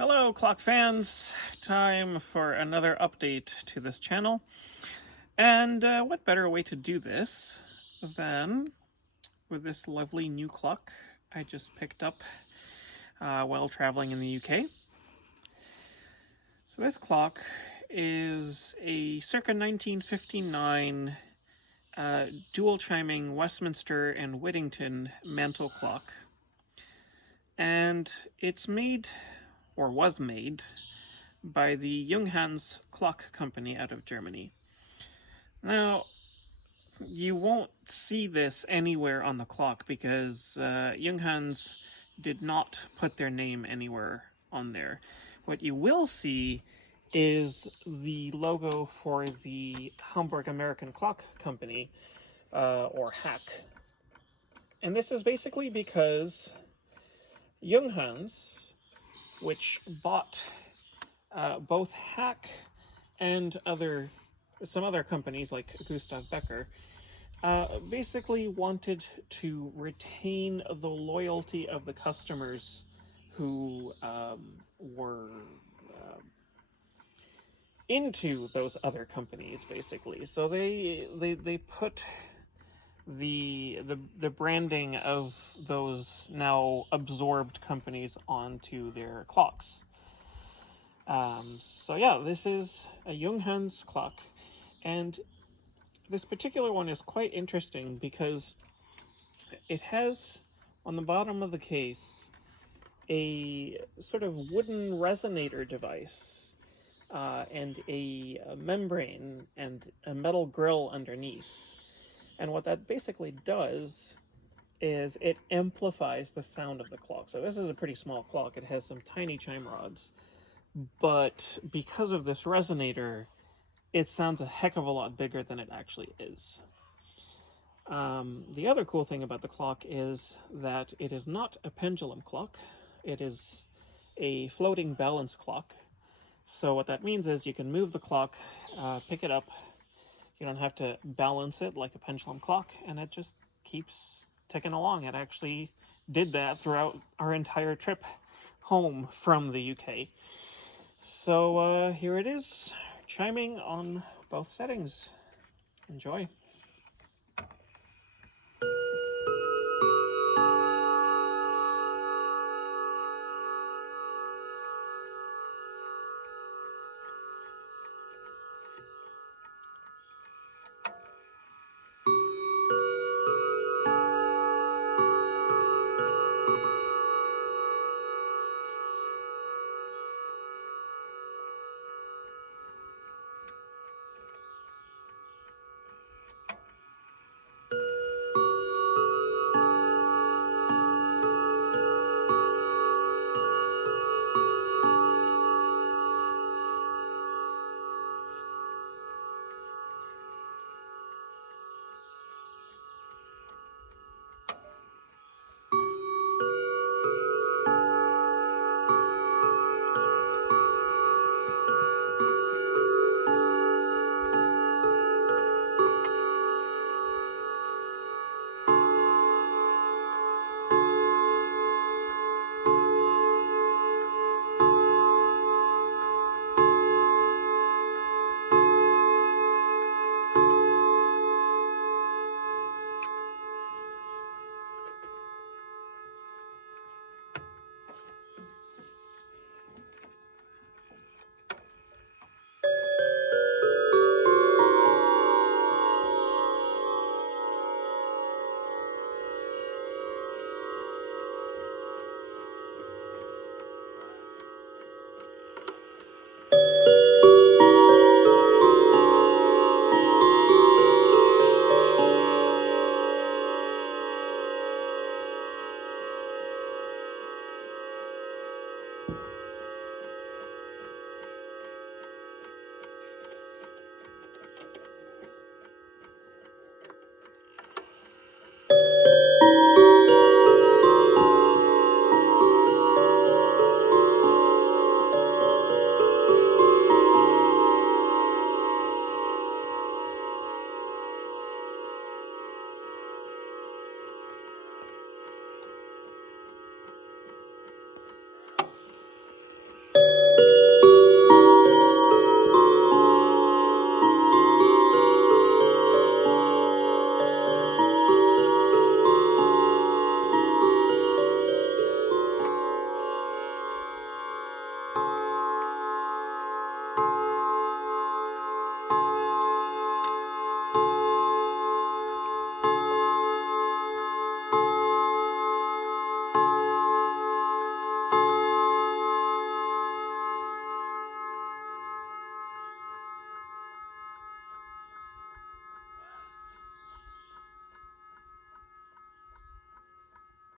Hello, clock fans. Time for another update to this channel. And what better way to do this than with this lovely new clock I just picked up while traveling in the UK. So this clock is a circa 1959 dual chiming Westminster and Whittington Mantel clock. And it's made, or was made, by the Junghans clock company out of Germany. Now, you won't see this anywhere on the clock because Junghans did not put their name anywhere on there. What you will see is the logo for the Hamburg American Clock company, or HAC. And this is basically because Junghans, which bought both HAC and some other companies like Gustav Becker, basically wanted to retain the loyalty of the customers who were into those other companies, basically. So they put the branding of those now absorbed companies onto their clocks. So yeah, this is a Junghans clock, and this particular one is quite interesting because it has on the bottom of the case a sort of wooden resonator device and a membrane and a metal grill underneath. And what that basically does is it amplifies the sound of the clock. So this is a pretty small clock. It has some tiny chime rods, but because of this resonator, it sounds a heck of a lot bigger than it actually is. The other cool thing about the clock is that it is not a pendulum clock. It is a floating balance clock. So what that means is you can move the clock, pick it up. You don't have to balance it like a pendulum clock, and it just keeps ticking along. It actually did that throughout our entire trip home from the UK. So here it is, chiming on both settings. Enjoy.